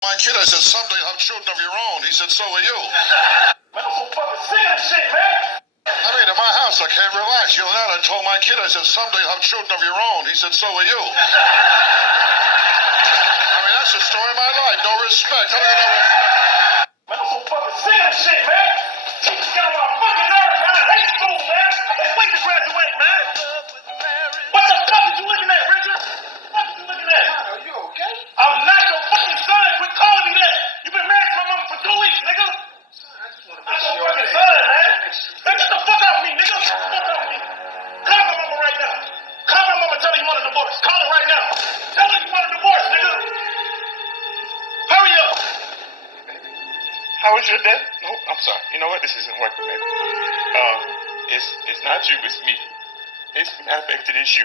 My kid, I said, someday you'll have children of your own. He said, so will you. Man, I'm so fucking sick of this shit, man. I mean, in my house, I can't relax. You know that? I told my kid, I said, someday you'll have children of your own. He said, so will you. I mean, that's the story of my life. No respect. How do you know respect? Man, I'm so fucking sick of this shit, man. Teachers get on my fucking nerves, man. I hate school, man. I can't wait to graduate, man. What the fuck is you looking at, Richard? What is you looking at? Are you okay? I'm not your fucking son. Quit calling me that. You been married to my mama for 2 weeks, nigga. I'm your fucking son, man. Man, get the fuck off me, nigga. Get the fuck off me. Call my mama right now. Call my mama, tell her you want a divorce. Call her right now. Tell her you want a divorce, nigga. Hurry up. How was your day? No, I'm sorry. You know what? This isn't working, baby. It's not you, it's me. It's matter of fact, it is you.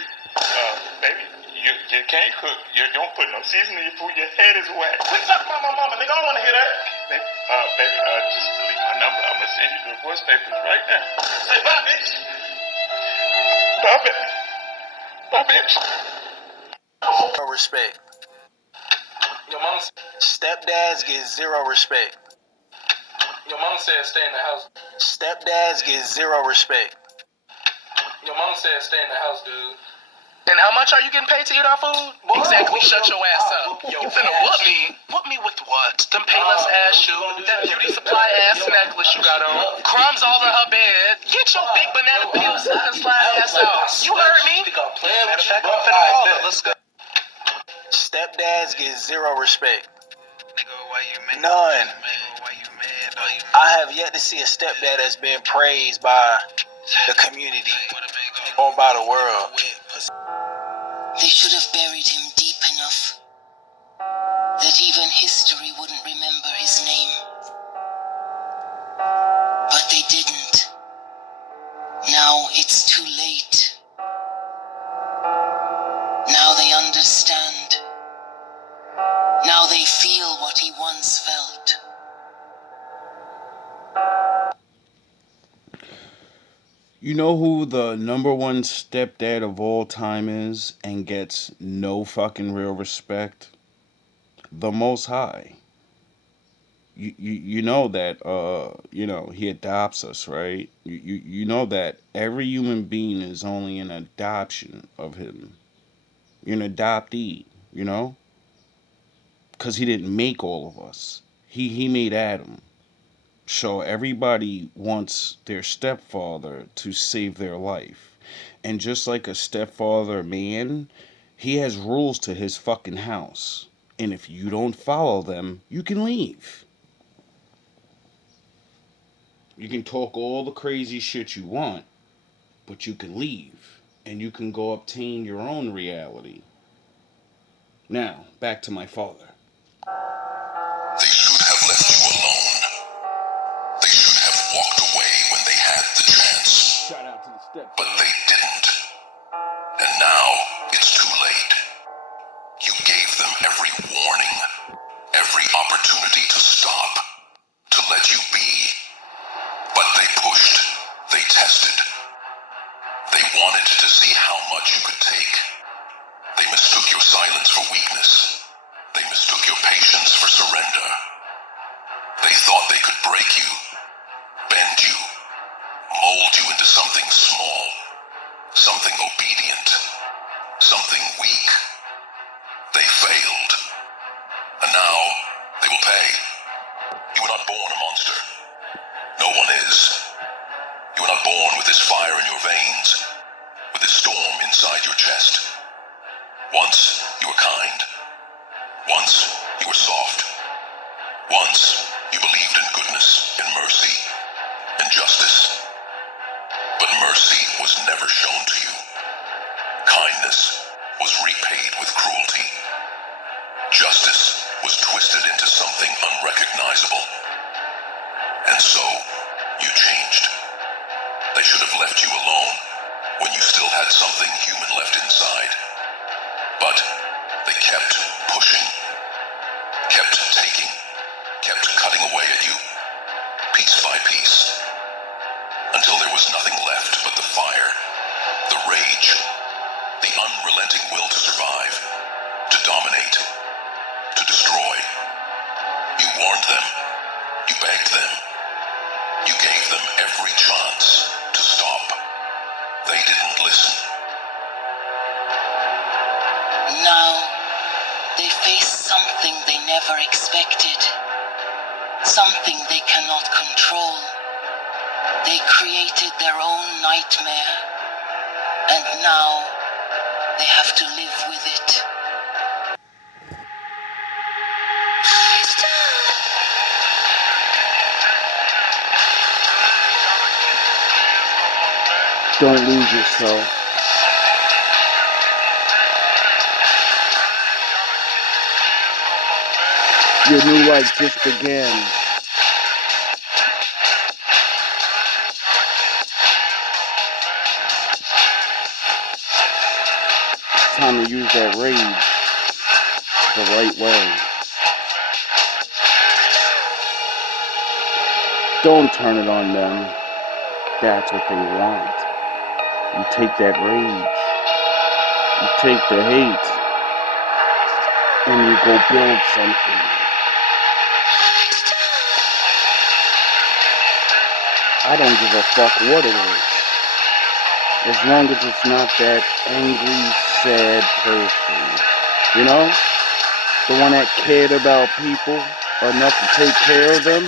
Baby, you can't cook. You don't put no seasoning in your food. Your head is whack. Quit talking about my mama, nigga. I don't want to hear that. Baby, just delete my number. I'm gonna send you the divorce papers right now. Say bye, bitch. Bye, baby. Bye, bitch. No respect. Your mom, Stepdads get zero respect. your mom said stay in the house. Stepdads get zero respect. Your mom said stay in the house, dude. And how much are you getting paid to eat our food? Exactly, shut your ass up. You finna whoop me? Whoop me with what? Them Payless ass shoes, that beauty supply ass necklace you got on, crumbs all in her bed. Get your big banana peel sucking slide ass out. You heard me? Matter of fact, I'm finna call her. Let's go. Stepdads get zero respect. Nigga, why you mad? None. Nigga, why you mad? I have yet to see a stepdad that's been praised by the community or by the world. They should have buried him deep enough that even history wouldn't remember his name. But they didn't. Now it's too late. Now they understand. Now they feel what he once felt. You know who the number one stepdad of all time is and gets no fucking real respect? The Most High. You know that he adopts us, right? You know that every human being is only an adoption of him. You're an adoptee, you know? Because he didn't make all of us. He made Adam. So everybody wants their stepfather to save their life. And just like a stepfather man, he has rules to his fucking house. And if you don't follow them, you can leave. You can talk all the crazy shit you want, but you can leave. And you can go obtain your own reality. Now, back to my father. They should have left you alone. They should have walked away when they had the chance. Shout out to the stepfather. But they didn't. And now it's too late. You gave them every warning, every opportunity to stop, to let you be. But they pushed, they tested. They wanted to see how much you could take. They mistook your silence for weakness. They mistook your patience for surrender. They thought they could break you, bend you, mold you into something small, something obedient, something weak. They failed. And now they will pay. You were not born a monster. No one is. You were not born with this fire in your veins, with this storm inside your chest. Once you were kind. Once you were soft. Once you believed in goodness, in mercy, in justice. But mercy was never shown to you. Kindness was repaid with cruelty. Justice was twisted into something unrecognizable. And so, you changed. They should have left you alone when you still had something human left inside. But they kept pushing, kept taking, kept cutting away at you, piece by piece, until there was nothing left but the fire, the rage, the unrelenting will to survive, to dominate, to destroy. begged them. You gave them every chance to stop. They didn't listen. Now, they face something they never expected. Something they cannot control. They created their own nightmare. And now, they have to live with it. Don't lose yourself. Your new life just began. Time to use that rage the right way. Don't turn it on them. That's what they want. You take that rage, you take the hate, and you go build something. I don't give a fuck what it is. As long as it's not that angry, sad person. You know? The one that cared about people enough to take care of them.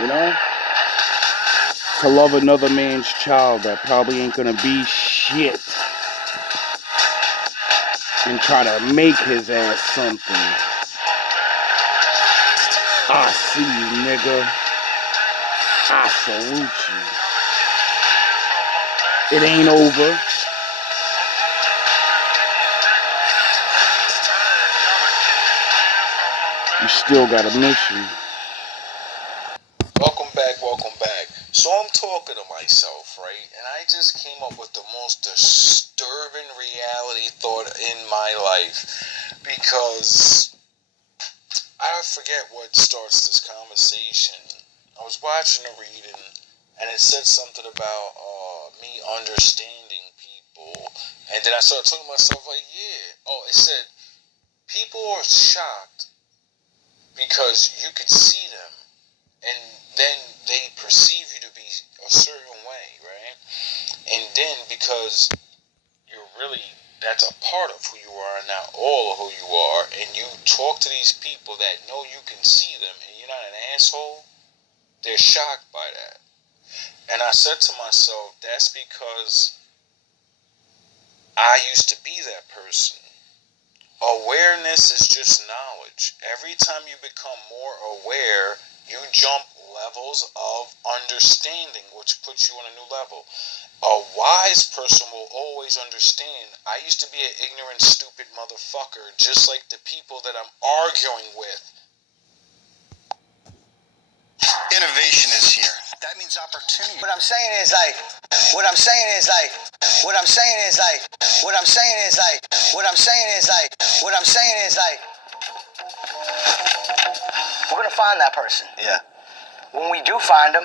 You know? To love another man's child that probably ain't gonna be shit. And try to make his ass something. I see you, nigga. I salute you. It ain't over. You still got a mission. Welcome back, welcome back. So I'm talking to myself, right? And I just came up with the most disturbing reality thought in my life. Because I forget what starts this conversation. I was watching a reading and it said something about me understanding people. And then I started talking to myself like, yeah. Oh, it said, people are shocked because you could see them. And then they perceive you to be a certain way, right? And then because you're really, that's a part of who you are, not all of who you are, and you talk to these people that know you can see them and you're not an asshole, they're shocked by that. And I said to myself, that's because I used to be that person. Awareness is just knowledge. Every time you become more aware, you jump levels of understanding, which puts you on a new level. A wise person will always understand. I used to be an ignorant, stupid motherfucker, just like the people that I'm arguing with. Innovation is here. That means opportunity. What I'm saying is like, we're gonna find that person. Yeah. When we do find them,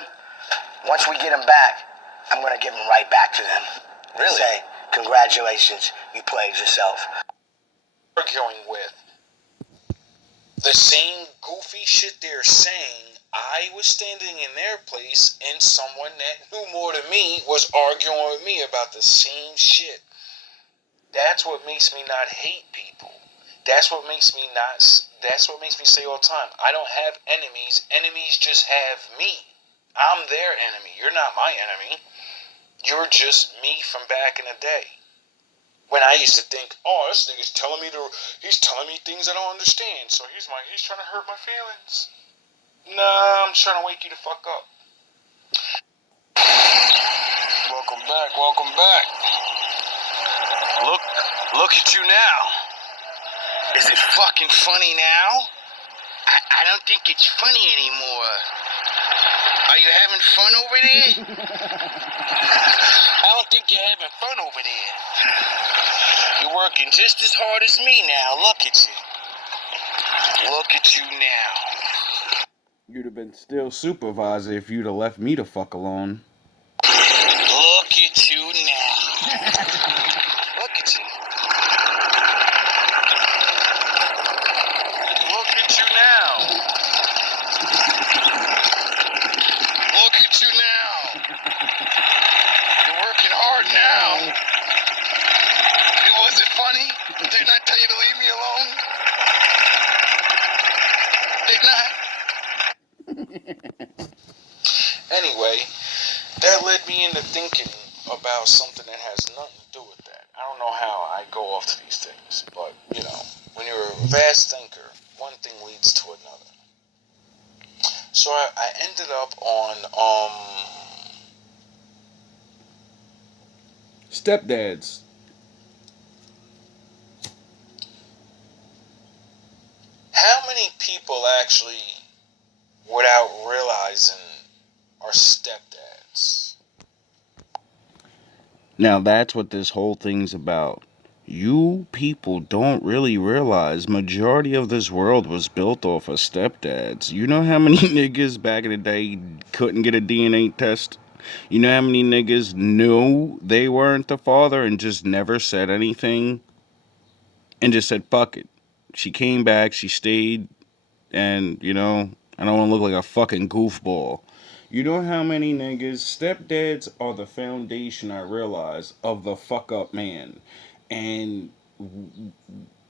once we get them back, I'm gonna give them right back to them. Really? Say, congratulations, you played yourself. Arguing with the same goofy shit they're saying. I was standing in their place and someone that knew more than me was arguing with me about the same shit. That's what makes me not hate people. That's what makes me say all the time, I don't have enemies. Enemies just have me. I'm their enemy. You're not my enemy. You're just me from back in the day. When I used to think, oh, this nigga's telling me things I don't understand, so he's trying to hurt my feelings. Nah, I'm trying to wake you the fuck up. Welcome back. Look at you now. Is it fucking funny now? I don't think it's funny anymore. Are you having fun over there? I don't think you're having fun over there. You're working just as hard as me now. Look at you. Look at you now. You'd have been still supervisor if you'd have left me the fuck alone. Look at you now. Look at you. Look at you now. Anyway, that led me into thinking about something that has nothing to do with that. I don't know how I go off to these things, but, you know, when you're a vast thinker, one thing leads to another. So I ended up on, Stepdads. how many people actually, without realizing, are stepdads? Now that's what this whole thing's about. You people don't really realize majority of this world was built off of stepdads. You know how many niggas back in the day couldn't get a DNA test? You know how many niggas knew they weren't the father and just never said anything? And just said, fuck it. She came back, she stayed, and, you know, I don't want to look like a fucking goofball. You know how many niggas, stepdads are the foundation, I realize, of the fuck up man. And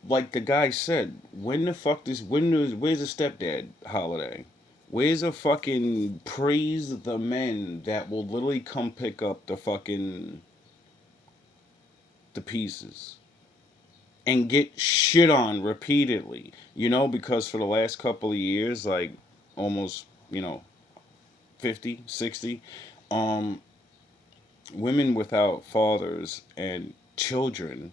like the guy said, when the fuck where's the stepdad holiday? Where's a fucking praise the men that will literally come pick up the fucking the pieces and get shit on repeatedly, you know, because for the last couple of years, like almost, you know, 50, 60, women without fathers and children,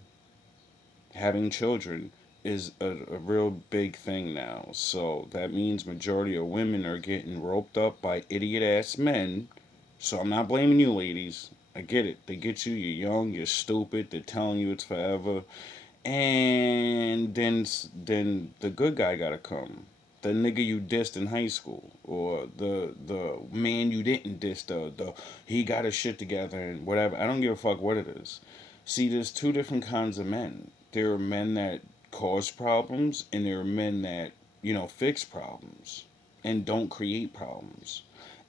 having children is a real big thing now. So that means majority of women are getting roped up by idiot ass men. So I'm not blaming you ladies. I get it. They get you, you're young, you're stupid, they're telling you it's forever. And then the good guy gotta come. The nigga you dissed in high school, or the man you didn't diss, the he got his shit together and whatever. I don't give a fuck what it is. See, there's two different kinds of men. There are men that cause problems, and there are men that, you know, fix problems and don't create problems.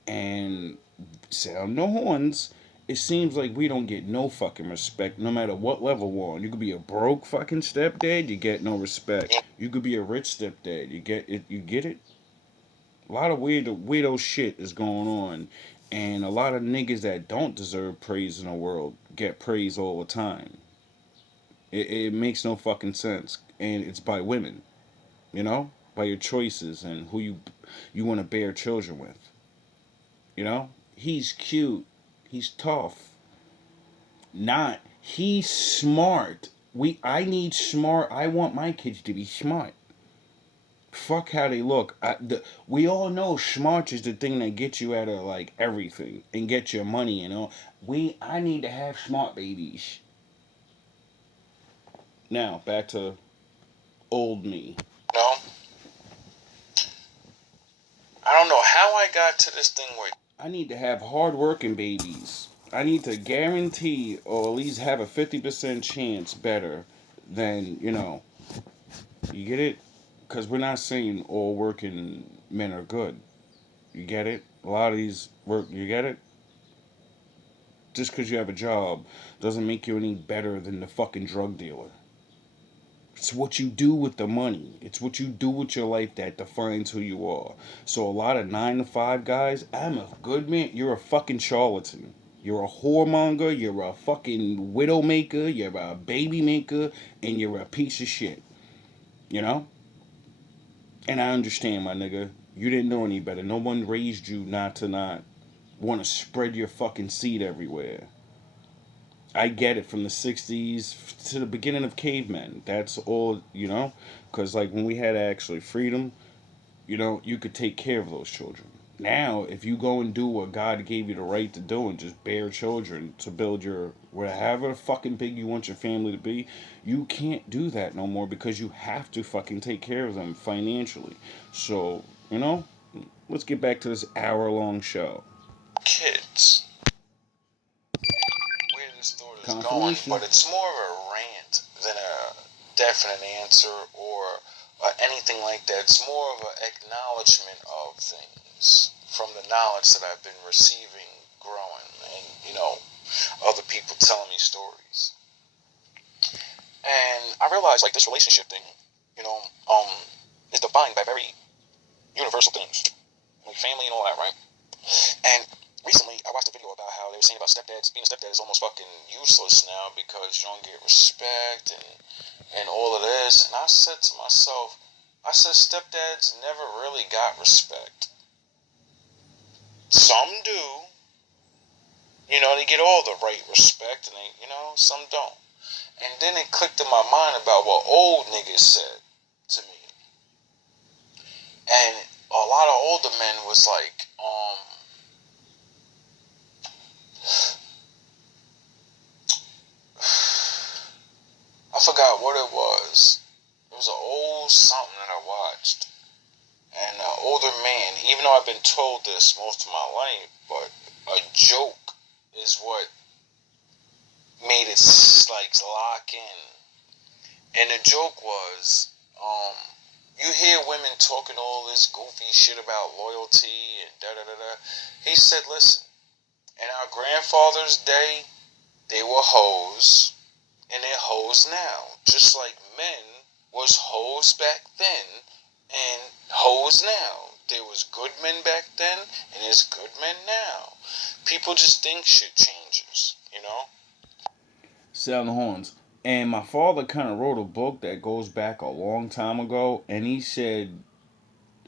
And sound no horns, it seems like we don't get no fucking respect no matter what level we're on. You could be a broke fucking stepdad, you get no respect. You could be a rich stepdad, you get it. You get it. A lot of weirdo shit is going on, and a lot of niggas that don't deserve praise in the world get praise all the time. It makes no fucking sense, and it's by women, you know, by your choices and who you want to bear children with. You know, he's cute, he's tough. Not he's smart. I need smart. I want my kids to be smart. Fuck how they look. We all know smart is the thing that gets you out of like everything and get your money. You know, I need to have smart babies. Now back to old me. No, I don't know how I got to this thing where I need to have hardworking babies. I need to guarantee or at least have a 50% chance better than, you know, you get it? Because we're not saying all working men are good. You get it? A lot of these work, you get it? Just because you have a job doesn't make you any better than the fucking drug dealer. It's what you do with the money. It's what you do with your life that defines who you are. So a lot of 9 to 5 guys, I'm a good man. You're a fucking charlatan. You're a whoremonger. You're a fucking widow maker. You're a baby maker. And you're a piece of shit. You know? And I understand, my nigga. You didn't know any better. No one raised you not to want to spread your fucking seed everywhere. I get it, from the 60s to the beginning of cavemen. That's all, you know? Because, like, when we had actually freedom, you know, you could take care of those children. Now, if you go and do what God gave you the right to do and just bear children to build your, whatever fucking big you want your family to be, you can't do that no more because you have to fucking take care of them financially. So, you know, let's get back to this hour-long show. kids, where this thought is going, but it's more of a rant than a definite answer or anything like that. It's more of an acknowledgement of things from the knowledge that I've been receiving, growing, and, you know, other people telling me stories. And I realized, like, this relationship thing, you know, is defined by very universal things, like family and all that, right? And recently, I watched a video about how they were saying about stepdads. Being a stepdad is almost fucking useless now because you don't get respect and all of this. And I said to myself, stepdads never really got respect. Some do. You know, they get all the right respect, and they, you know, some don't. And then it clicked in my mind about what old niggas said to me. And a lot of older men was like, I forgot what it was. It was an old something that I watched. And an older man, even though I've been told this most of my life, but a joke is what made it like lock in. And the joke was, you hear women talking all this goofy shit about loyalty and da-da-da-da. He said, listen, in our grandfather's day, they were hoes, and they're hoes now. Just like men was hoes back then, and hoes now. There was good men back then, and there's good men now. People just think shit changes, you know? Sound the horns. And my father kind of wrote a book that goes back a long time ago, and he said,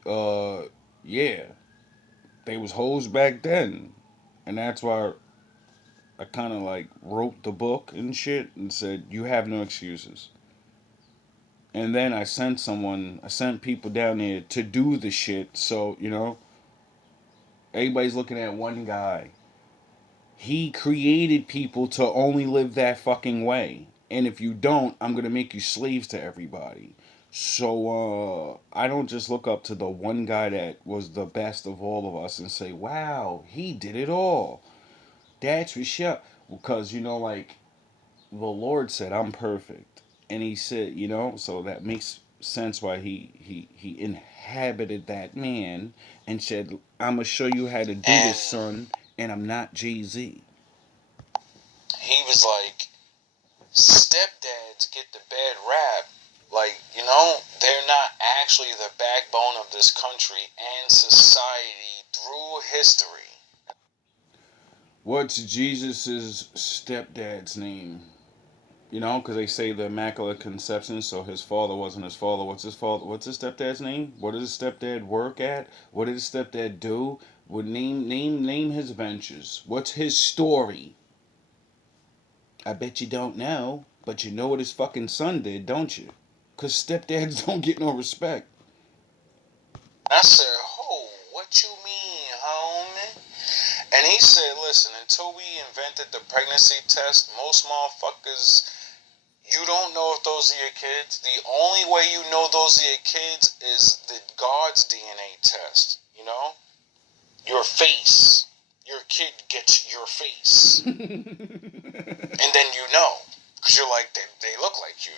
yeah, they was hoes back then. And that's why I kind of like wrote the book and shit and said, you have no excuses. And then I sent people down there to do the shit. So, you know, everybody's looking at one guy. He created people to only live that fucking way. And if you don't, I'm going to make you slaves to everybody. So, I don't just look up to the one guy that was the best of all of us and say, wow, he did it all. That's for sure. Because, you know, like, the Lord said, I'm perfect. And he said, you know, so that makes sense why he inhabited that man and said, I'm going to show you how to do this, son, and I'm not Jay-Z. He was like, stepdads get the bad rap. Like, you know, they're not actually the backbone of this country and society through history. What's Jesus' stepdad's name? You know, because they say the Immaculate Conception, so his father wasn't his father. What's his father? What's his stepdad's name? What does his stepdad work at? What did his stepdad do? Would name his ventures. What's his story? I bet you don't know, but you know what his fucking son did, don't you? Because stepdads don't get no respect. I said, oh, what you mean, homie? And he said, listen, until we invented the pregnancy test, most motherfuckers, you don't know if those are your kids. The only way you know those are your kids is the God's DNA test, you know? Your face. Your kid gets your face. And then you know. Because you're like, they look like you,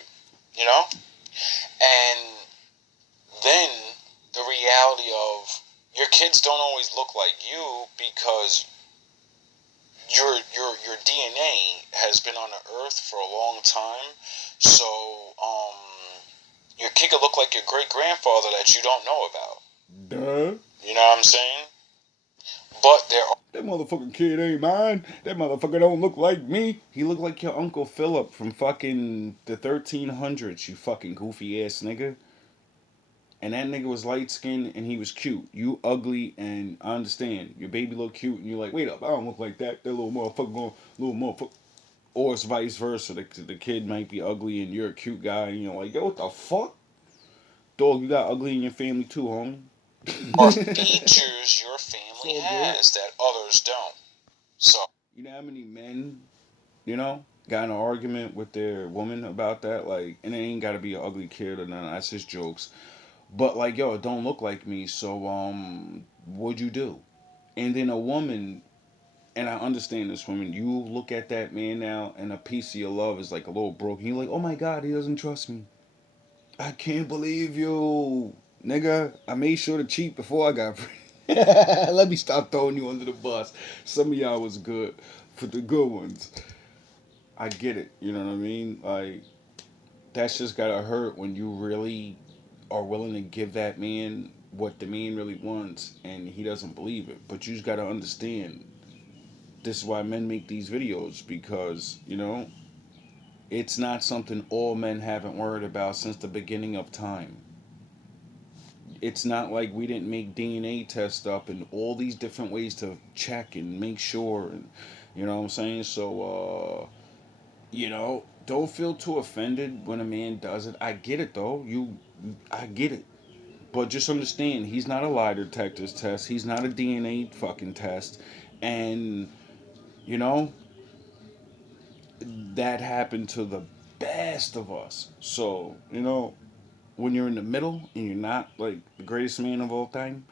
you know? And then the reality of your kids don't always look like you because your DNA has been on the earth for a long time. So your kid could look like your great grandfather that you don't know about. Duh. You know what I'm saying? But there are that motherfucking kid ain't mine. That motherfucker don't look like me. He look like your Uncle Philip from fucking the 1300s, you fucking goofy ass nigga. And that nigga was light skinned and he was cute. You ugly, and I understand. Your baby look cute and you're like, wait up, I don't look like that. That little motherfucker. Or it's vice versa. The kid might be ugly and you're a cute guy and you're like, yo, what the fuck? Dog, you got ugly in your family too, homie. Or features your family has that others don't. So you know how many men, you know, got in an argument with their woman about that? Like, and it ain't gotta be an ugly kid or nothing. That's just jokes. But like, yo, it don't look like me, so what'd you do? And then a woman, and I understand this woman, you look at that man now and a piece of your love is like a little broken. You're like, oh my god, he doesn't trust me. I can't believe you. Nigga, I made sure to cheat before I got pregnant. Let me stop throwing you under the bus. Some of y'all was good for the good ones. I get it, you know what I mean? Like, that's just gotta hurt when you really are willing to give that man what the man really wants, and he doesn't believe it. But you just gotta understand, this is why men make these videos, because, you know, it's not something all men haven't worried about since the beginning of time. It's not like we didn't make DNA tests up and all these different ways to check and make sure, and you know what I'm saying? So you know, don't feel too offended when a man does it. I get it though. I get it. But just understand, he's not a lie detector test. He's not a DNA fucking test. And you know, that happened to the best of us. So, you know, when you're in the middle and you're not like the greatest man of all time,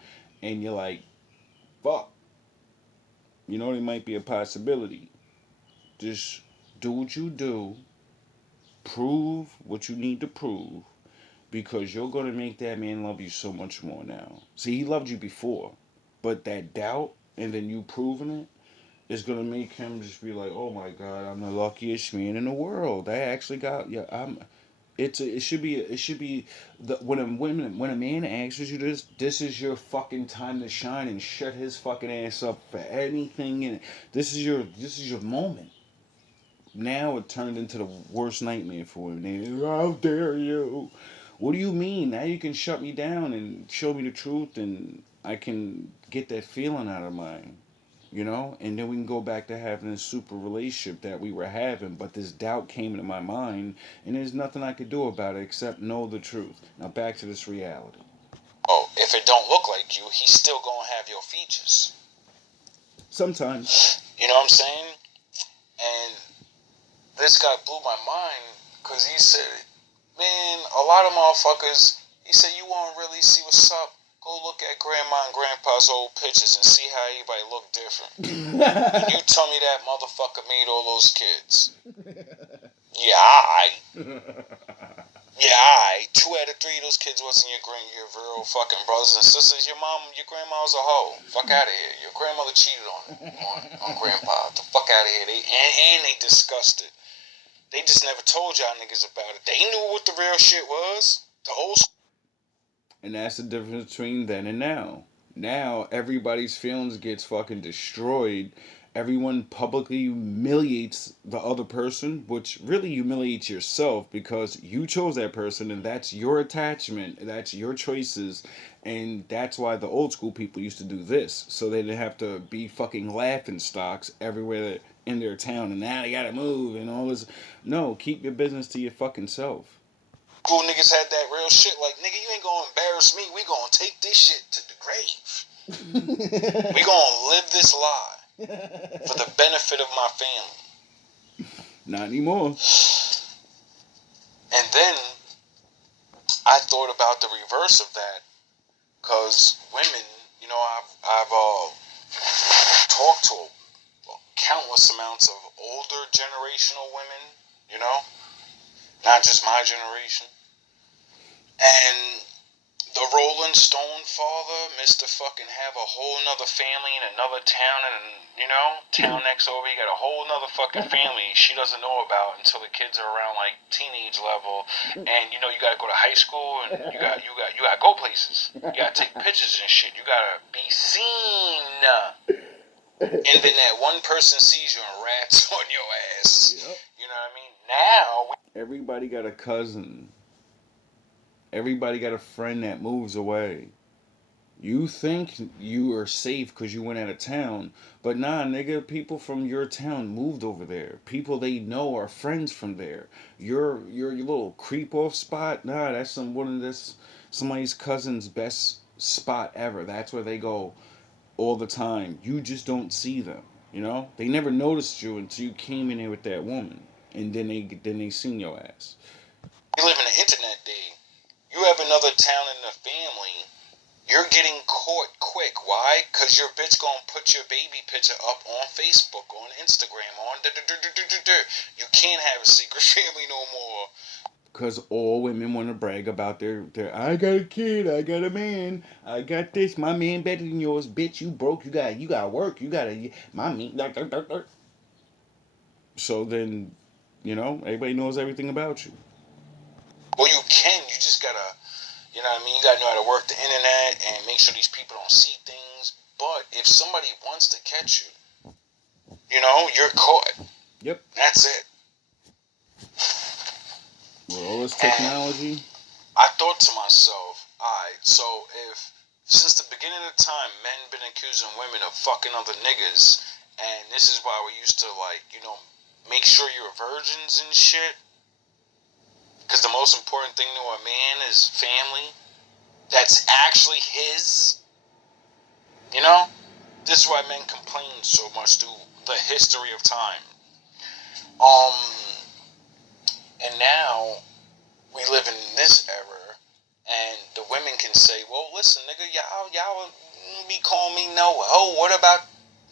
and you're like, fuck, you know, there might be a possibility. Just do what you do, prove what you need to prove, because you're going to make that man love you so much more now. See, he loved you before, but that doubt and then you proving it is going to make him just be like, oh my God, I'm the luckiest man in the world. I actually got, yeah, it should be when a man asks you this is your fucking time to shine and shut his fucking ass up for anything, and this is your moment. Now it turned into the worst nightmare for him. How dare you? What do you mean? Now you can shut me down and show me the truth, and I can get that feeling out of mine, you know? And then we can go back to having this super relationship that we were having, but this doubt came into my mind, and there's nothing I could do about it except know the truth. Now back to this reality. Oh, if it don't look like you, he's still gonna have your features. Sometimes. You know what I'm saying? And this guy blew my mind because he said, man, a lot of motherfuckers, he said, you want to really see what's up? Go look at grandma and grandpa's old pictures and see how everybody look different. And you tell me that motherfucker made all those kids. Yeah, Yeah, alright. 2 out of 3 of those kids wasn't your real fucking brothers and sisters. Your grandma was a hoe. Fuck out of here. Your grandmother cheated on grandpa. The fuck out of here. And they discussed it. They just never told y'all niggas about it. They knew what the real shit was. The old. And that's the difference between then and now. Now everybody's feelings gets fucking destroyed. Everyone publicly humiliates the other person, which really humiliates yourself because you chose that person and that's your attachment, that's your choices, and that's why the old school people used to do this, so they didn't have to be fucking laughing stocks everywhere in their town, and now they gotta move and all this. No, keep your business to your fucking self. Cool niggas had that real shit. Like, nigga, you ain't gonna embarrass me. We gonna take this shit to the grave. We gonna live this lie for the benefit of my family. Not anymore. And then I thought about the reverse of that, cause women, you know, I've talked to countless amounts of older generational women, you know, not just my generation. And the Rolling Stone father, Mr. fucking have a whole nother family in another town, and, you know, town next over, he got a whole nother fucking family she doesn't know about until the kids are around, like, teenage level, and, you know, you gotta go to high school, and you gotta go places. You gotta take pictures and shit. You gotta be seen. And then that one person sees you and rats on your ass. Yep. You know what I mean? Now everybody got a cousin. Everybody got a friend that moves away. You think you are safe because you went out of town, but nah, nigga, people from your town moved over there. People they know are friends from there. Your little creep off spot, nah, that's somebody's cousin's best spot ever. That's where they go all the time. You just don't see them. You know, they never noticed you until you came in there with that woman, and then they seen your ass. We live in the internet day. You have another town in the family, you're getting caught quick. Why? Because your bitch gonna put your baby picture up on Facebook, on Instagram, on You can't have a secret family no more. Because all women want to brag about their I got a kid, I got a man, I got this, my man better than yours, bitch, you broke, you got work, you got my man. So then, you know, everybody knows everything about you. Well, you just gotta, You know what I mean? You gotta know how to work the internet and make sure these people don't see things. But if somebody wants to catch you, you know, you're caught. Yep. That's it. With all this technology. And I thought to myself, alright, so if since the beginning of time men been accusing women of fucking other niggas, and this is why we used to, like, you know, make sure you're virgins and shit, because the most important thing to a man is family that's actually his, you know. This is why men complain so much through the history of time. And now we live in this era, and the women can say, well, listen, nigga, y'all be calling me no hoe. What about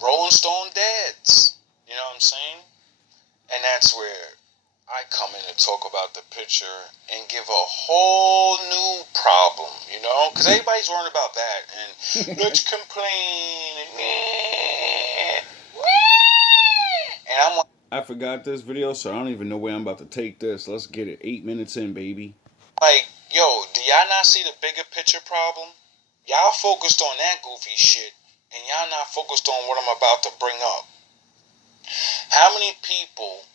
Rolling Stone dads? You know what I'm saying? And that's where I come in and talk about the picture and give a whole new problem, you know? Because everybody's worried about that. And let's complain. And I'm like, I forgot this video, so I don't even know where I'm about to take this. Let's get it. 8 minutes in, baby. like, yo, do y'all not see the bigger picture problem? Y'all focused on that goofy shit, and y'all not focused on what I'm about to bring up. How many people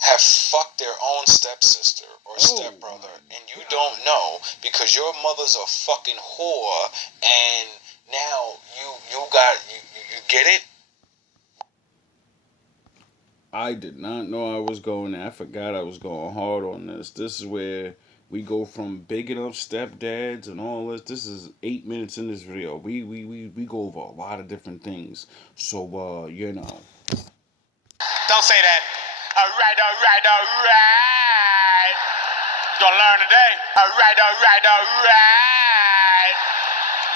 have fucked their own stepsister or stepbrother, and you don't know because your mother's a fucking whore, and now you get it? I did not know I was going there. I forgot I was going hard on this. This is where we go from big enough stepdads and all this. This is 8 minutes in this video. We go over a lot of different things. So you know. Don't say that. All right. You gonna learn today. All right. You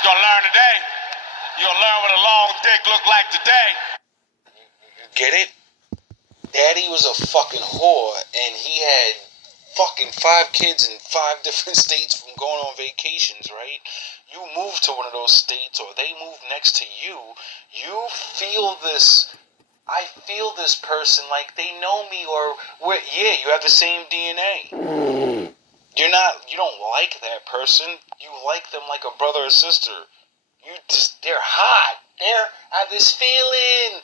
gonna learn today. You gonna learn what a long dick look like today. You get it? Daddy was a fucking whore, and he had fucking 5 kids in 5 different states from going on vacations, right? You move to one of those states, or they move next to you, you feel this, I feel this person like they know me, or, yeah, you have the same DNA. You don't like that person, you like them like a brother or sister. They're hot. I have this feeling.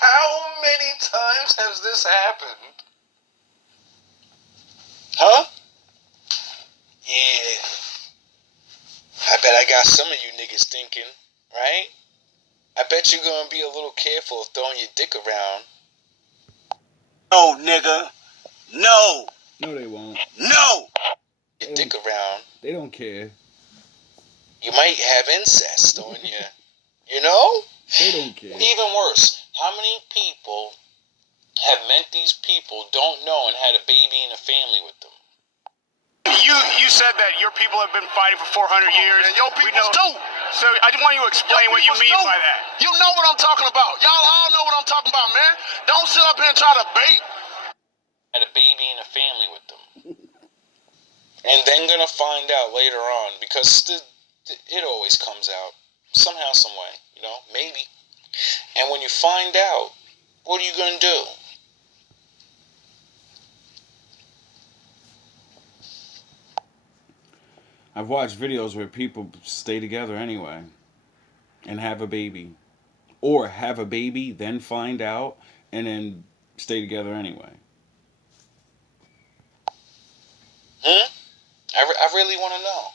How many times has this happened? Huh? Yeah. I bet I got some of you niggas thinking, right? I bet you're gonna be a little careful of throwing your dick around. No, nigga. No. No, they won't. No. Your dick around. They don't care. You might have incest on you. You know? They don't care. Even worse, how many people have met these people, don't know, and had a baby and a family with them? You said that your people have been fighting for 400 years. And your people too. So I just want you to explain what you mean by that. You know what I'm talking about. Y'all all know what I'm talking about, man. Don't sit up here and try to bait. Had a baby and a family with them. And then gonna find out later on, because it always comes out somehow, some way, you know, maybe. And when you find out, what are you gonna do? I've watched videos where people stay together anyway and have a baby. Or have a baby, then find out, and then stay together anyway. I really want to know.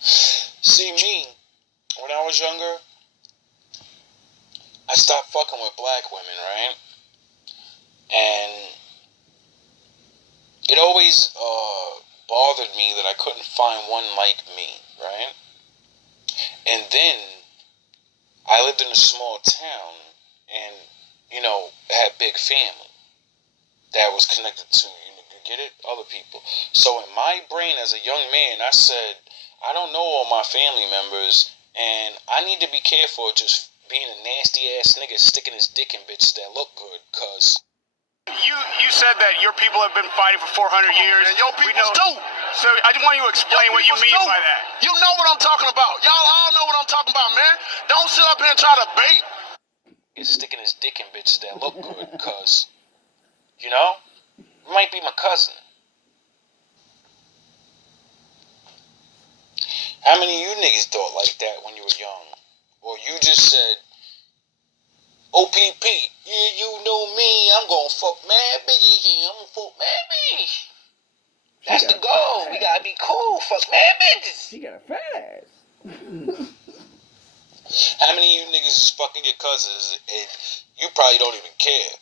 See, me, when I was younger, I stopped fucking with black women, right? And it always bothered me that I couldn't find one like me, right? And then I lived in a small town and, you know, had big family that was connected to, you get it, other people. So in my brain as a young man, I said, I don't know all my family members, and I need to be careful of just being a nasty ass nigga sticking his dick in bitches that look good, cause You said that your people have been fighting for 400 years. And your people too. So I just want you to explain what you mean by that. You know what I'm talking about. Y'all all know what I'm talking about, man. Don't sit up here and try to bait. he's sticking his dick in bitches that look good, cause You know? It might be my cousin. How many of you niggas thought like that when you were young? Or you just said, OPP, yeah, you know me, I'm gonna fuck Mad Biggie, I'm gonna fuck Mad Biggie. That's the goal. We gotta be cool. Fuck Mad Bitches. She got a fat ass. How many of you niggas is fucking your cousins and you probably don't even care?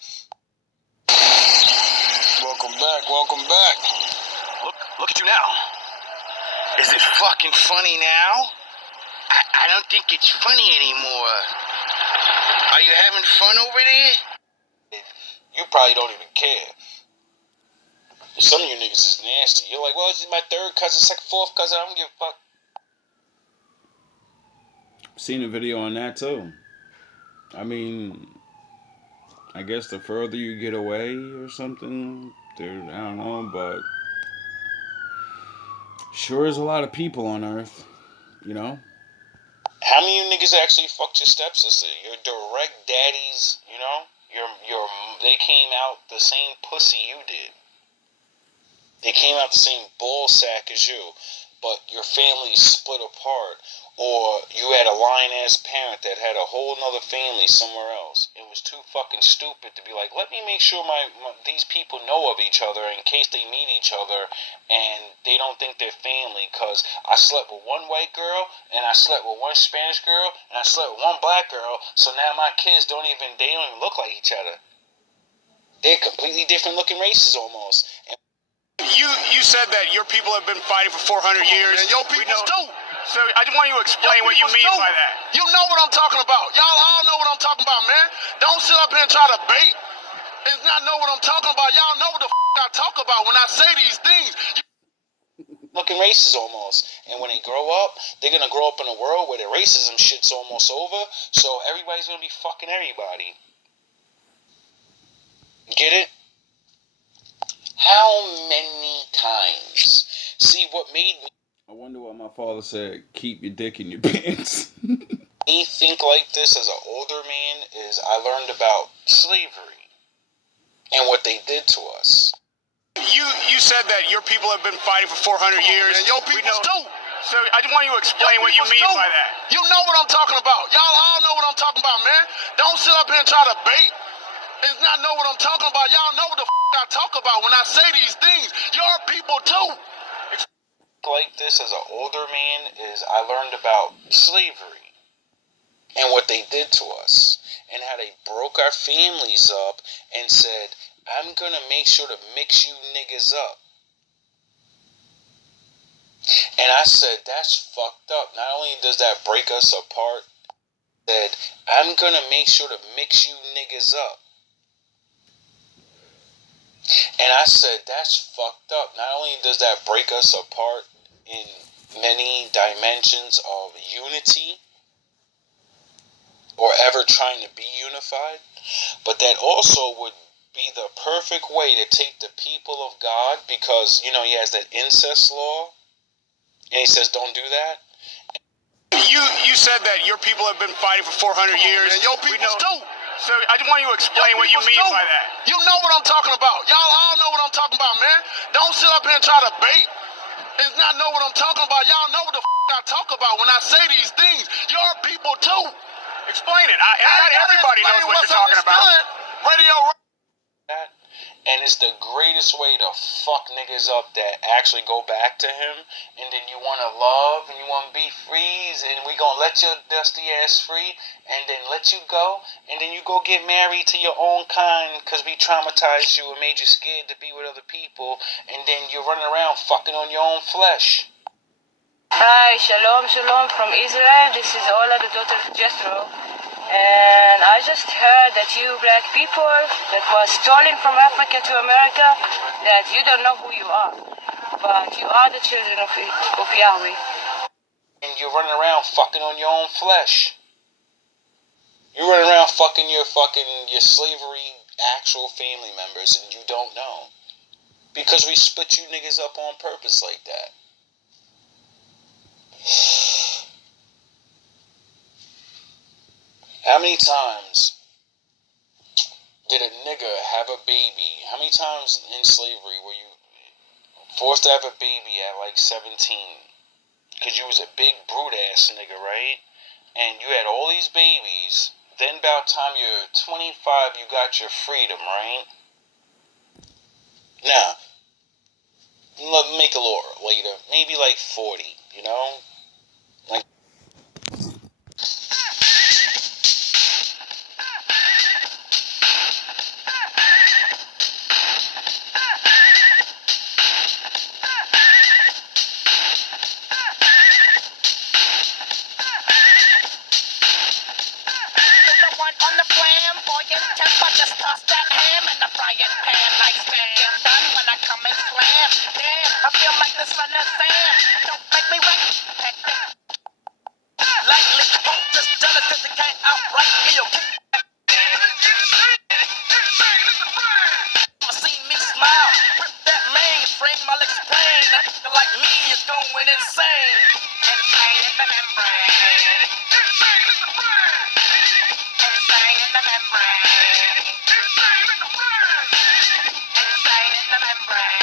Welcome back, welcome back. Look at you now. Is it fucking funny now? I don't think it's funny anymore. Are you having fun over there? You probably don't even care. Some of you niggas is nasty. You're like, well, this is my third cousin, second, fourth cousin. I don't give a fuck. Seen a video on that too. I mean, I guess the further you get away or something, dude, I don't know, but sure is a lot of people on Earth, you know? How many of you niggas actually fucked your stepsister? Your direct daddies, you know? They came out the same pussy you did. They came out the same ball sack as you, but your family split apart, or you had a lying-ass parent that had a whole nother family somewhere else. It was too fucking stupid to be like, let me make sure these people know of each other in case they meet each other and they don't think they're family, because I slept with one white girl, and I slept with one Spanish girl, and I slept with one black girl, so now my kids don't even look like each other. They're completely different looking races almost. And You said that your people have been fighting for 400 years. And your people too. So I just want you to explain what you mean by that. You know what I'm talking about. Y'all all know what I'm talking about, man. Don't sit up here and try to bait and not know what I'm talking about. Y'all know what the I talk about when I say these things. looking races almost. And when they grow up, they're going to grow up in a world where the racism shit's almost over. So everybody's going to be fucking everybody. Get it? How many times? See, what made me... I wonder why my father said, keep your dick in your pants. me think like this as an older man is I learned about slavery and what they did to us. You said that your people have been fighting for 400 years. And your people too. So I just want you to explain what you mean by that. You know what I'm talking about. Y'all all know what I'm talking about, man. Don't sit up here and try to bait and not know what I'm talking about. Y'all know what the I talk about when I say these things. Your people too. Like this as an older man is I learned about slavery and what they did to us and how they broke our families up and said, I'm gonna make sure to mix you niggas up. And I said, that's fucked up. Not only does that break us apart, said, I'm gonna make sure to mix you niggas up. And I said, that's fucked up. Not only does that break us apart in many dimensions of unity or ever trying to be unified, but that also would be the perfect way to take the people of God, because, you know, he has that incest law, and he says, don't do that. You said that your people have been fighting for 400 years. And your people too. So I just want you to explain what you mean by that. You know what I'm talking about. Y'all all know what I'm talking about, man. Don't sit up here and try to bait and not know what I'm talking about. Y'all know what the I talk about when I say these things. Your people too. Explain it. Not everybody knows what you're talking about. Radio. And it's the greatest way to fuck niggas up that actually go back to him, and then you want to love and you want to be free, and we gonna let your dusty ass free and then let you go, and then you go get married to your own kind because we traumatized you and made you scared to be with other people, and then you're running around fucking on your own flesh. Hi, shalom, shalom from Israel. This is Ola, the daughter of Jethro. And I just heard that you black people that was stolen from Africa to America, that you don't know who you are, but you are the children of Yahweh. And you're running around fucking on your own flesh. You're running around fucking your slavery actual family members, and you don't know. Because we split you niggas up on purpose like that. How many times did a nigga have a baby? How many times in slavery were you forced to have a baby at like 17? Because you was a big brute ass nigga, right? And you had all these babies. Then about time you're 25, you got your freedom, right? Now, let make a little later. Maybe like 40, you know? Like, on the flamboyant temper, just toss that ham in the frying pan like spam. Done when I come and slam. Damn, I feel like the son of Sam. Don't make me wreck. Lightly, hope just done it 'cause they can't outright me. Okay. See me smile, rip that mainframe, I'll explain. A nigga like me is going insane. Insane in the membrane. Insane in the brain. Insane in the membrane. Insane in the brain. Insane in the membrane.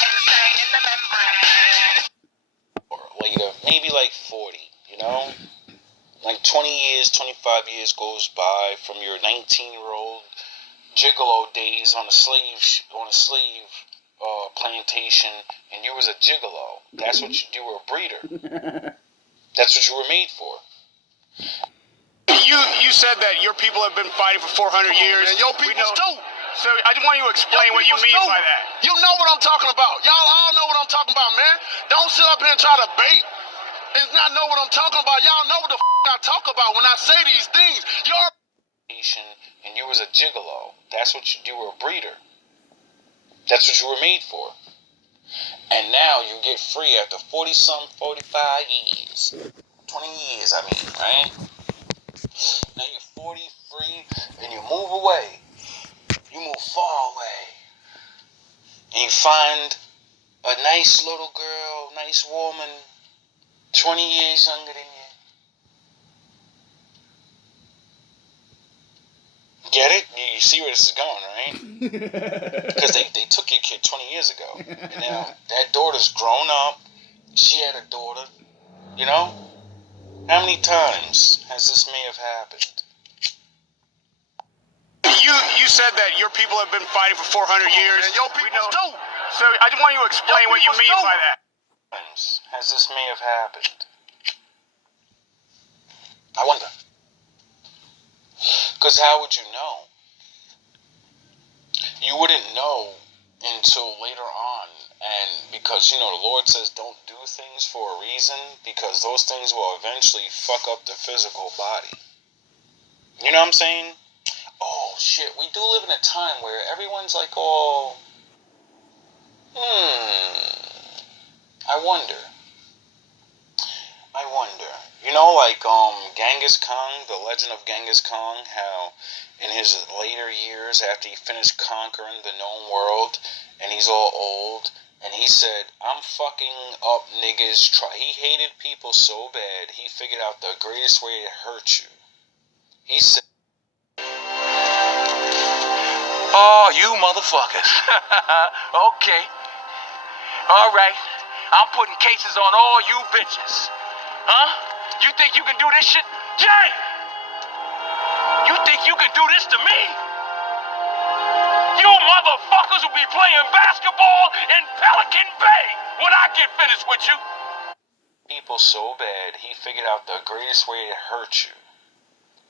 Insane in the membrane. or later, maybe like 40, you know? Like 20 years, 25 years goes by from your 19-year-old gigolo days on a slave plantation, and you was a gigolo. That's what you were, a breeder. That's what you were made for. You said that your people have been fighting for 400 years. And your peoples too. So I just want you to explain what you mean by that. You know what I'm talking about. Y'all all know what I'm talking about, man. Don't sit up here and try to bait and not know what I'm talking about. Y'all know what the I talk about when I say these things. And you was a gigolo. That's what you were, a breeder. That's what you were made for. And now you get free after 40-some, 45 years. 20 years, I mean, right? Now you're 40, free, and you move away. You move far away. And you find a nice little girl, nice woman, 20 years younger than you. Get it? You see where this is going, right? Because they took your kid 20 years ago. And now that daughter's grown up. She had a daughter. You know? How many times has this may have happened? You said that your people have been fighting for 400 years. And your peoples too. So I just want you to explain what you mean by that. Times has this may have happened? I wonder. Because how would you know? You wouldn't know until later on. And because, the Lord says don't do things for a reason, because those things will eventually fuck up the physical body. You know what I'm saying? Oh, shit. We do live in a time where everyone's like, oh, I wonder. Like Genghis Khan, the legend of Genghis Khan, how in his later years, after he finished conquering the known world, and he's all old, and he said, I'm fucking up niggas. He hated people so bad, he figured out the greatest way to hurt you. He said, oh, you motherfuckers. Okay. All right. I'm putting cases on all you bitches. Huh? You think you can do this shit? Jay! You think you can do this to me? You motherfuckers will be playing basketball in Pelican Bay when I get finished with you. People so bad, he figured out the greatest way to hurt you.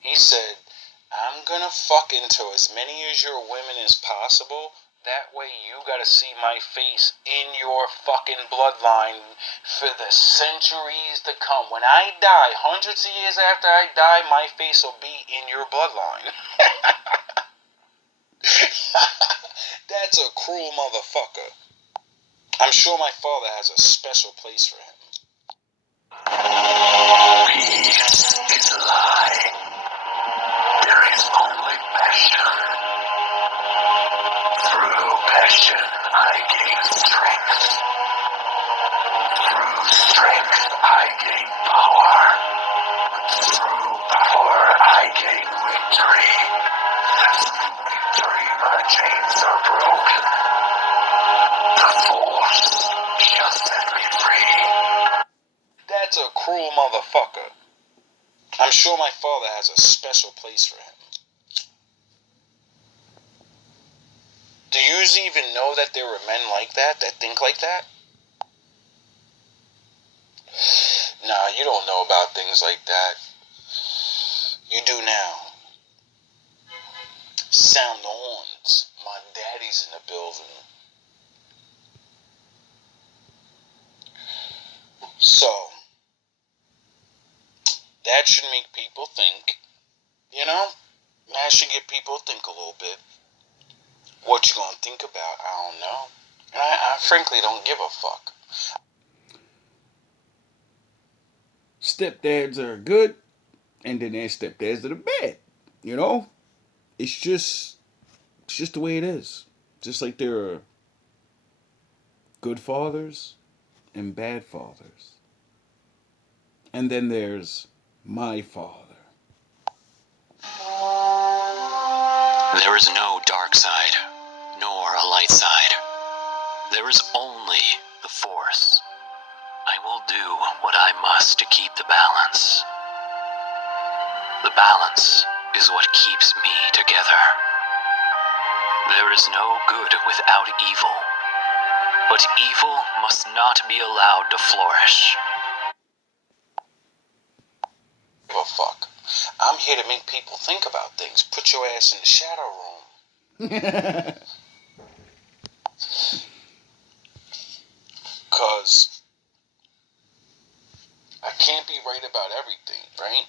He said, I'm gonna fuck into as many of your women as possible. That way you gotta see my face in your fucking bloodline for the centuries to come. When I die, hundreds of years after I die, my face will be in your bloodline. That's a cruel motherfucker. I'm sure my father has a special place for him. Peace is a lie. There is only passion. Through passion, I gain strength. Through strength, I gain power. Through power, I I gain victory. Victory, my chains are broken. The Force shall set me free. That's a cruel motherfucker. I'm sure my father has a special place for him. Do you even know that there were men like that think like that? Nah, you don't know about things like that. You do now. Sound the horns. My daddy's in the building. So, that should make people think, you know? That should get people to think a little bit. What you gonna think about, I don't know. And I frankly don't give a fuck. Stepdads are good, and then there's stepdads that are bad. You know? It's just the way it is. Just like there are good fathers and bad fathers. And then there's my father. There is no dark side, nor a light side. There is only the Force. I will do what I must to keep the balance. The balance is what keeps me together. There is no good without evil, but evil must not be allowed to flourish. Give a fuck. I'm here to make people think about things. Put your ass in the shadow room. Cause I can't be right about everything, right?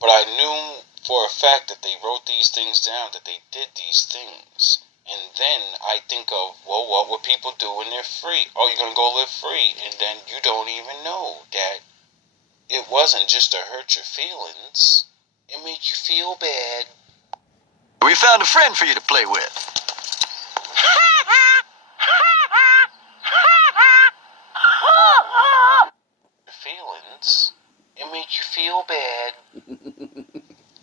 But I knew for a fact that they wrote these things down, that they did these things. And then I think of, well, what would people do when they're free? Oh, you're gonna go live free. And then you don't even know that it wasn't just to hurt your feelings. It made you feel bad. We found a friend for you to play with. Feelings. It made you feel bad.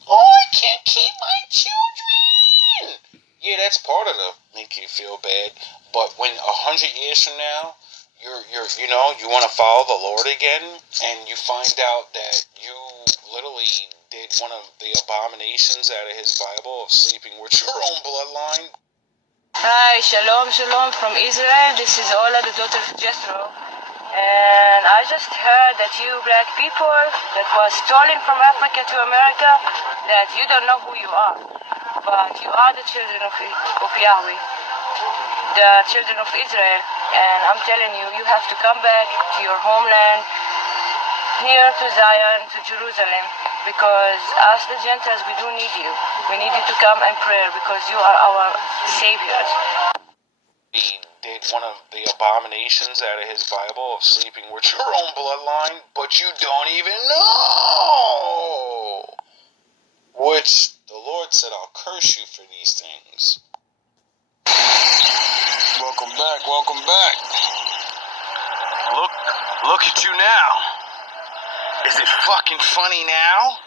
Oh, I can't keep my children. Yeah, that's part of the make you feel bad. But when 100 years from now, you want to follow the Lord again, and you find out that you literally did one of the abominations out of his Bible of sleeping with your own bloodline. Hi, shalom, shalom from Israel. This is Ola, the daughter of Jethro. And I just heard that you black people that was stolen from Africa to America, that you don't know who you are. But you are the children of Yahweh, the children of Israel. And I'm telling you, you have to come back to your homeland, here to Zion, to Jerusalem. Because us the Gentiles, we do need you. We need you to come and pray because you are our saviors. He did one of the abominations out of his Bible of sleeping with your own bloodline, but you don't even know. Which the Lord said, I'll curse you for these things. Welcome back, welcome back. Look at you now. Is it fucking funny now?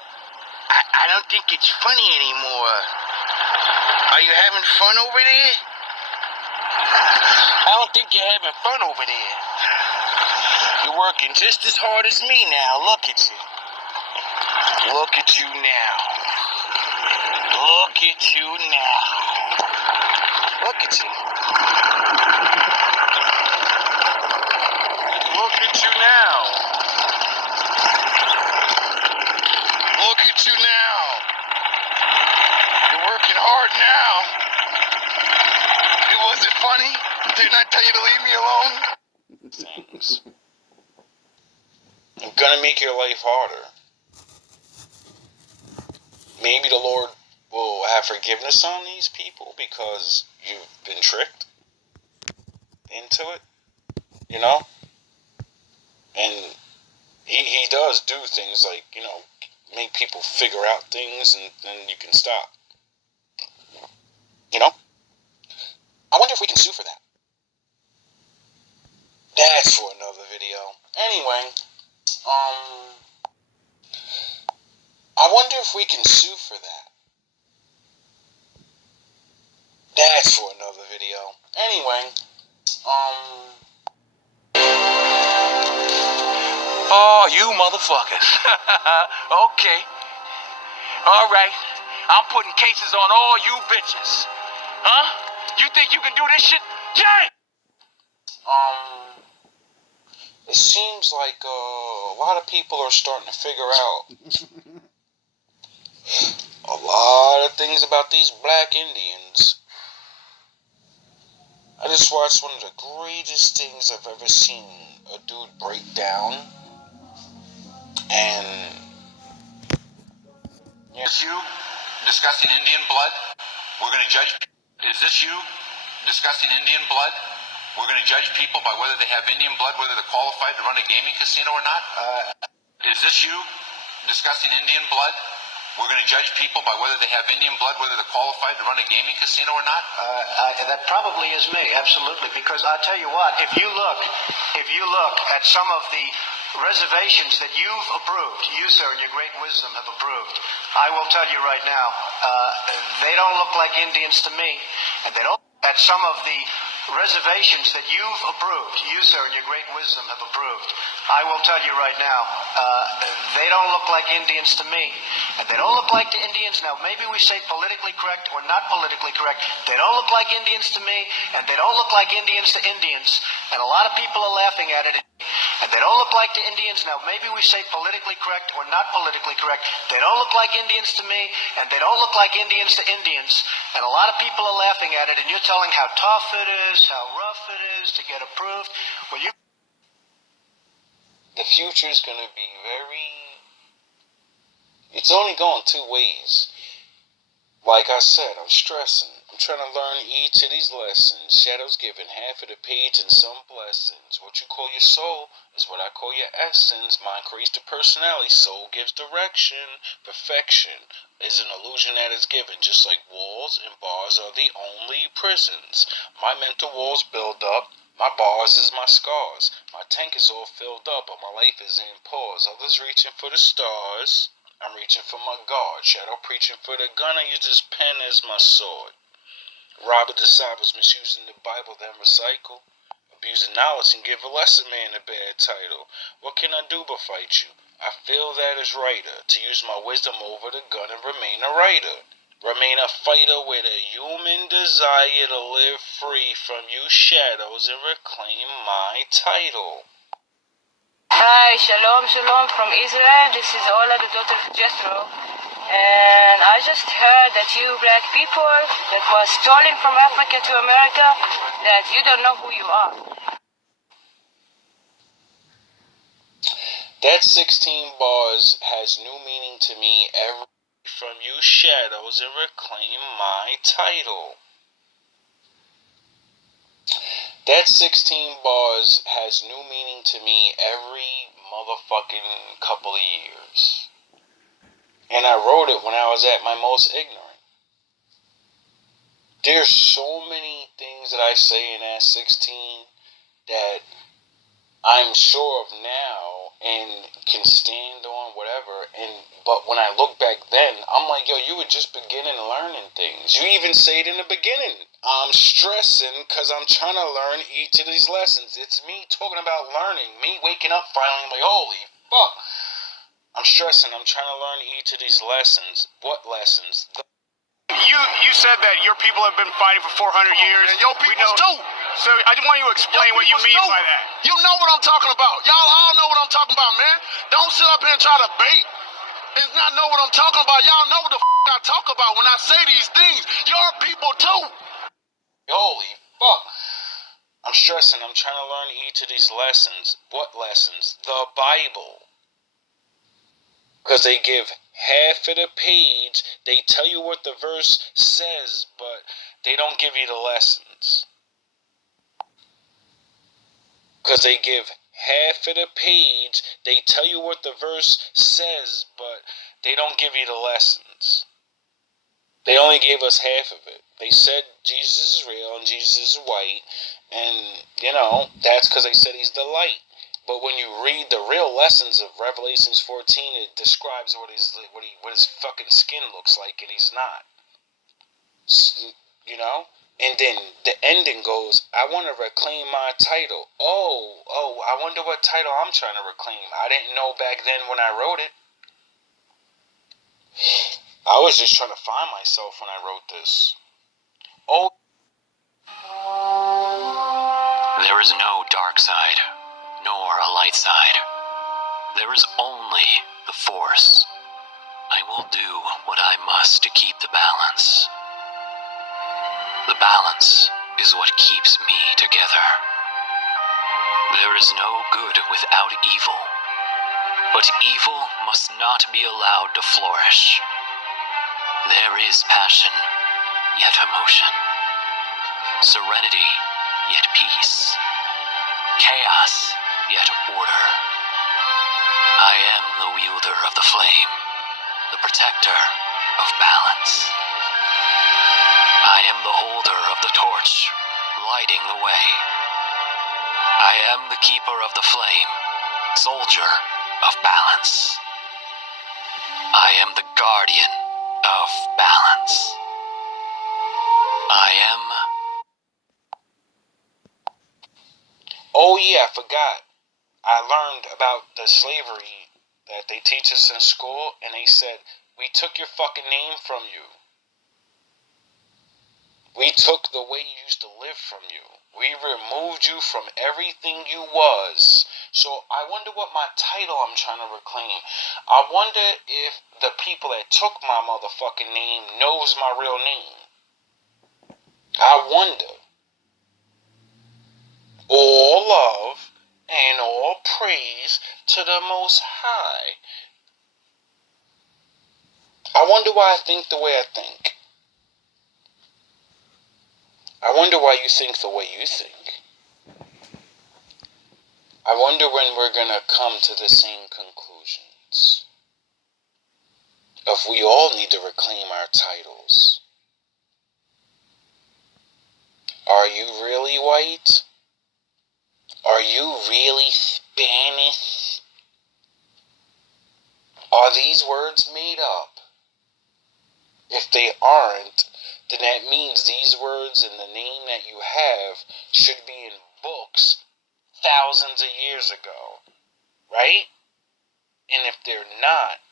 I don't think it's funny anymore. Are you having fun over there? I don't think you're having fun over there. You're working just as hard as me now. Look at you. Look at you now. Look at you now. Look at you. Look at you now. Look at you now. You're working hard now. It wasn't funny. Didn't I tell you to leave me alone? Things. I'm gonna make your life harder. Maybe the Lord will have forgiveness on these people because you've been tricked into it, you know? And he does do things like, make people figure out things and then you can stop. You know? I wonder if we can sue for that. That's for another video. Anyway, I wonder if we can sue for that. That's for another video. Anyway, Oh, you motherfuckers. Okay. All right. I'm putting cases on all you bitches. Huh? You think you can do this shit? Jay! it seems like a lot of people are starting to figure out a lot of things about these black Indians. I just watched one of the greatest things I've ever seen a dude break down. And Is this you discussing Indian blood? We're going to judge. Is this you discussing Indian blood? We're going to judge people by whether they have Indian blood, whether they're qualified to run a gaming casino or not? Is this you discussing Indian blood? We're going to judge people by whether they have Indian blood, whether they're qualified to run a gaming casino or not? That probably is me, absolutely. Because I'll tell you what, if you look at some of the reservations that you've approved, you, sir, in your great wisdom have approved, I will tell you right now, they don't look like Indians to me, and they don't. At some of the reservations that you've approved, you, sir, in your great wisdom have approved, I will tell you right now, they don't look like Indians to me, and they don't look like the Indians. Now, maybe we say politically correct or not politically correct. They don't look like Indians to me, and they don't look like Indians to Indians, and a lot of people are laughing at it. And they don't look like the Indians. Now, maybe we say politically correct or not politically correct. They don't look like Indians to me, and they don't look like Indians to Indians. And a lot of people are laughing at it, and you're telling how tough it is, how rough it is to get approved. Well, the future is going to be it's only going two ways. Like I said, I'm stressing. I'm trying to learn each of these lessons. Shadow's given half of the page and some blessings. What you call your soul is what I call your essence. Mind creates the personality. Soul gives direction. Perfection is an illusion that is given. Just like walls and bars are the only prisons. My mental walls build up. My bars is my scars. My tank is all filled up, but my life is in pause. Others reaching for the stars. I'm reaching for my God. Shadow preaching for the gun. I use this pen as my sword. Rob the disciples, misusing the Bible, then recycle. Abusing knowledge and give a lesser man a bad title. What can I do but fight you? I feel that is righter to use my wisdom over the gun and remain a writer. Remain a fighter with a human desire to live free from you shadows and reclaim my title. Hi, shalom, shalom from Israel. This is Ola, the daughter of Jethro. And I just heard that you black people that was stolen from Africa to America, that you don't know who you are. That 16 bars has new meaning to me every from you shadows and reclaim my title. That 16 bars has new meaning to me every motherfucking couple of years. And I wrote it when I was at my most ignorant. There's so many things that I say in that 16 that I'm sure of now and can stand on whatever. But when I look back then, I'm like, yo, you were just beginning learning things. You even say it in the beginning. I'm stressing because I'm trying to learn each of these lessons. It's me talking about learning. Me waking up finally like, holy fuck. I'm stressing. I'm trying to learn each of these lessons. What lessons? You said that your people have been fighting for 400 years. And your people too. So I just want you to explain what you mean by that. You know what I'm talking about. Y'all all know what I'm talking about, man. Don't sit up here and try to bait and not know what I'm talking about. Y'all know what the I talk about when I say these things. Your people too. Holy fuck. I'm stressing. I'm trying to learn each of these lessons. What lessons? The Bible. Because they give half of the page. They tell you what the verse says, but they don't give you the lessons. Because they give half of the page. They tell you what the verse says, but they don't give you the lessons. They only gave us half of it. They said Jesus is real and Jesus is white. And, that's because they said he's the light. But when you read the real lessons of Revelations 14, it describes what his fucking skin looks like, and he's not. You know? And then the ending goes, I want to reclaim my title. Oh, I wonder what title I'm trying to reclaim. I didn't know back then when I wrote it. I was just trying to find myself when I wrote this. Oh. There is no dark side, nor a light side. There is only the Force. I will do what I must to keep the balance. The balance is what keeps me together. There is no good without evil, but evil must not be allowed to flourish. There is passion, yet emotion. Serenity, yet peace. Chaos, yet order. I am the wielder of the flame, the protector of balance. I am the holder of the torch, lighting the way. I am the keeper of the flame, soldier of balance. I am the guardian of balance. I am... Oh yeah, I forgot. I learned about the slavery that they teach us in school, and they said, we took your fucking name from you. We took the way you used to live from you. We removed you from everything you was. So I wonder what my title I'm trying to reclaim. I wonder if the people that took my motherfucking name knows my real name. I wonder. All love and all praise to the Most High. I wonder why I think the way I think. I wonder why you think the way you think. I wonder when we're gonna come to the same conclusions. If we all need to reclaim our titles. Are you really white? Are you really Spanish? Are these words made up? If they aren't, then that means these words and the name that you have should be in books thousands of years ago, right? And if they're not,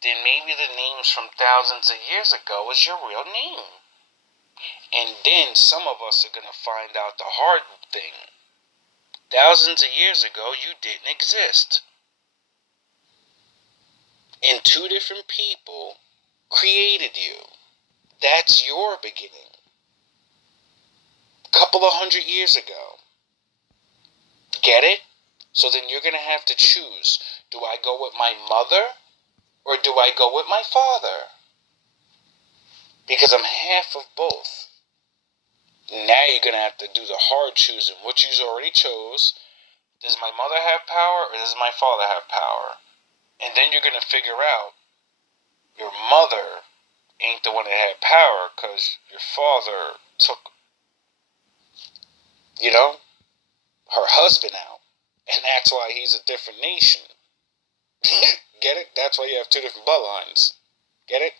then maybe the names from thousands of years ago is your real name. And then some of us are going to find out the hard thing. Thousands of years ago, you didn't exist. And two different people created you. That's your beginning. Couple of 100 years ago. Get it? So then you're going to have to choose. Do I go with my mother or do I go with my father? Because I'm half of both. Now you're going to have to do the hard choosing, which you already chose. Does my mother have power or does my father have power? And then you're going to figure out your mother ain't the one that had power because your father took, her husband out. And that's why he's a different nation. Get it? That's why you have two different bloodlines. Get it?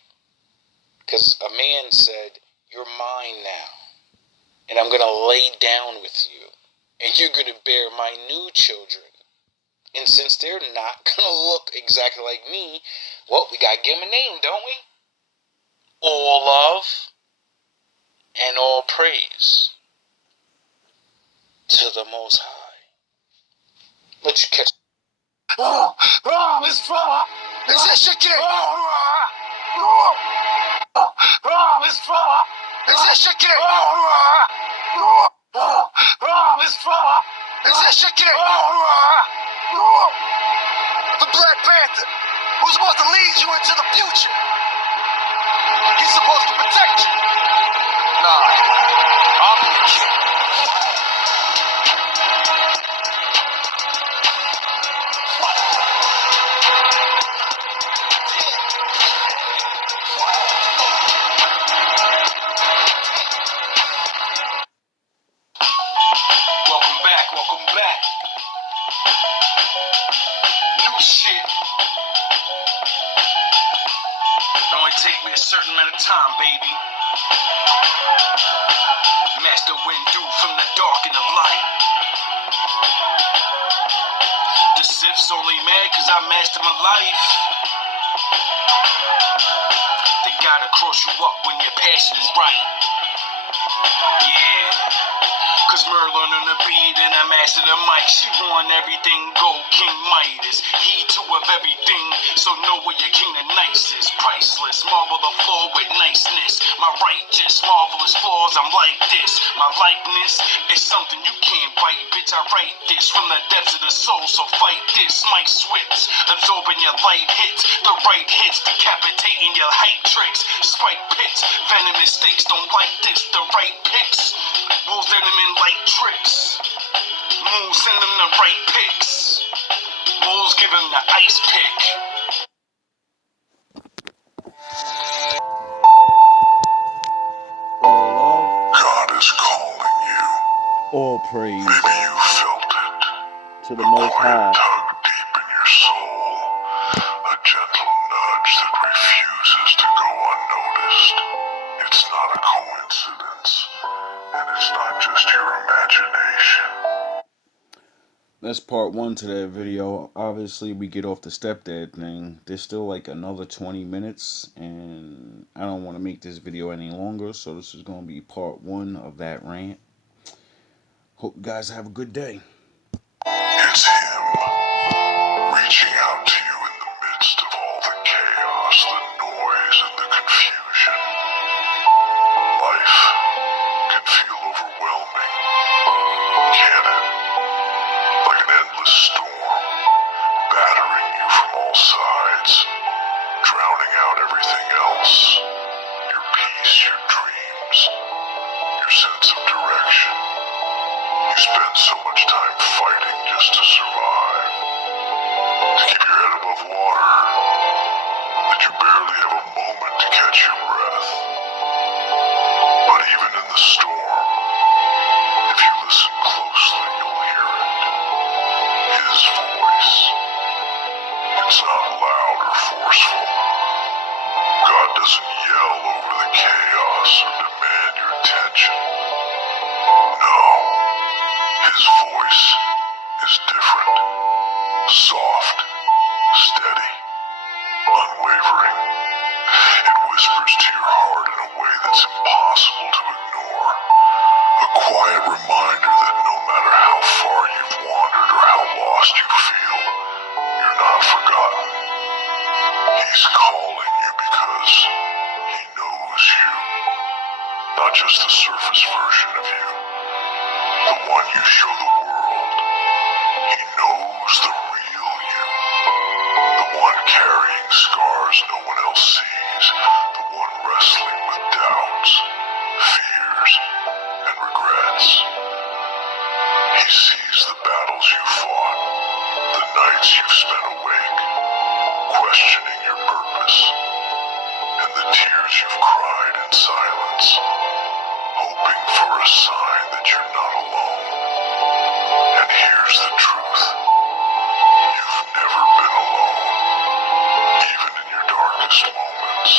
Because a man said, you're mine now. And I'm going to lay down with you. And you're going to bear my new children. And since they're not going to look exactly like me, well, we got to give them a name, don't we? All love and all praise to the Most High. Let you catch. It's fun. Is this your kid? It's fun. Is this your kid? It's fun. Is this your kid? The Black Panther, who's supposed to lead you into the future. He's supposed to protect you. Nah, I'm your kid. Welcome back. one at a time, baby. Master wind through from the dark and the light. The Sith's only mad cause I mastered my life. They gotta cross you up when your passion is right. Yeah. Cause Merlin on the beat and I mastered the mic. She won everything, gold King Midas. He too of everything, so know where your king the nicest. Priceless, marble the floor with niceness. My righteous, marvelous flaws, I'm like this. My likeness is something you can't bite, bitch. I write this from the depths of the soul, so fight this. My switch, absorbing your light hits. The right hits, decapitating your hype tricks. Spike pits, venomous stakes, don't like this. The right picks, wolves in them in light tricks. Moon send them the right picks. Wolves give him the ice pick. God is calling you. All praise Maybe you felt it. to the Most High. Tug deep in your soul. A gentle nudge that refuses to go unnoticed. It's not a coincidence. And it's not just your imagination. That's part one to that video. Obviously, we get off the stepdad thing. There's still like another 20 minutes, and I don't want to make this video any longer, so this is going to be part one of that rant. Hope you guys have a good day. It's him, reaching out to you in the midst of all the chaos, the noise, and the confusion. Life can feel overwhelming, can it? Like an endless storm, battering you from all sides, drowning out everything else. Your peace, your dreams, your sense of direction. You spend so much time fighting just to survive, to keep your head above water, that you barely have a moment to catch your breath. But even in the storm, if you listen closely, you'll hear it. His voice. It's not loud or forceful. God doesn't yell over the chaos or demand your attention. No. His voice is different. Soft, steady, unwavering. It whispers to your heart in a way that's impossible to ignore. A quiet reminder that no matter how far you've wandered or how lost you feel, you're not forgotten. He's calling you because he knows you. Not just the surface version of you. The one you show the world. He knows the real you. The one carrying scars no one else sees. The one wrestling with doubts, fears, and regrets. He sees the battles you fought, the nights you've spent awake, questioning your purpose, and the tears you've cried in silence, hoping for a sign that you're not alone. And here's the truth. You've never been alone. Even in your darkest moments,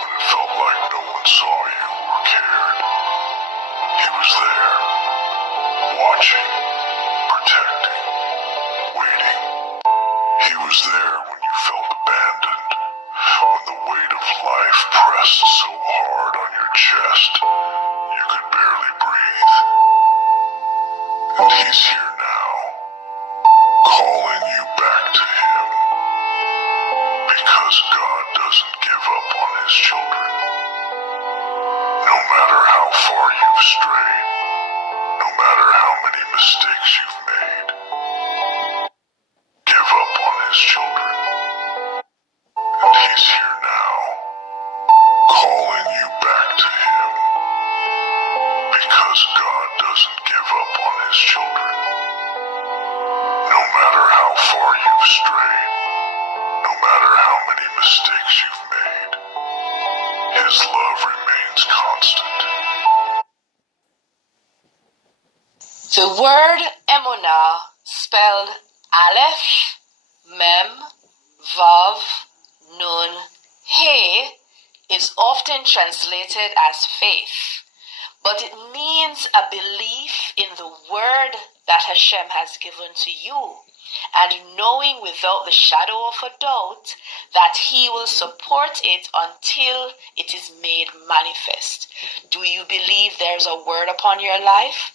when it felt like no one saw you or cared. He was there, watching, protecting, waiting. He was there when you felt abandoned, when the weight of life pressed so hard on your chest, you could barely breathe. And he's here now, calling you back to him, because God doesn't give up on his children. No matter how far you've strayed, no matter how many mistakes you've made, give up on his children. And he's here now, calling you back to him, because God doesn't give up on his children. No matter how far you've strayed, no matter how many mistakes you've made, his love remains constant. The word emunah, spelled Aleph, Mem, Vav, Nun, He, is often translated as faith, but it means a belief in the word that Hashem has given to you, and knowing without the shadow of a doubt that He will support it until it is made manifest. Do you believe there's a word upon your life?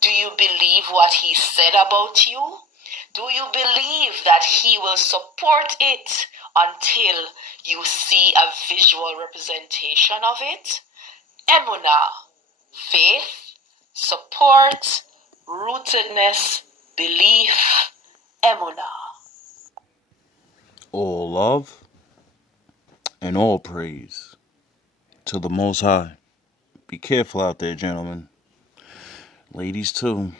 Do you believe what He said about you? Do you believe that He will support it until you see a visual representation of it? Emunah, faith, support, rootedness, belief, emunah. All love and all praise to the Most High. Be careful out there, gentlemen. Ladies, too.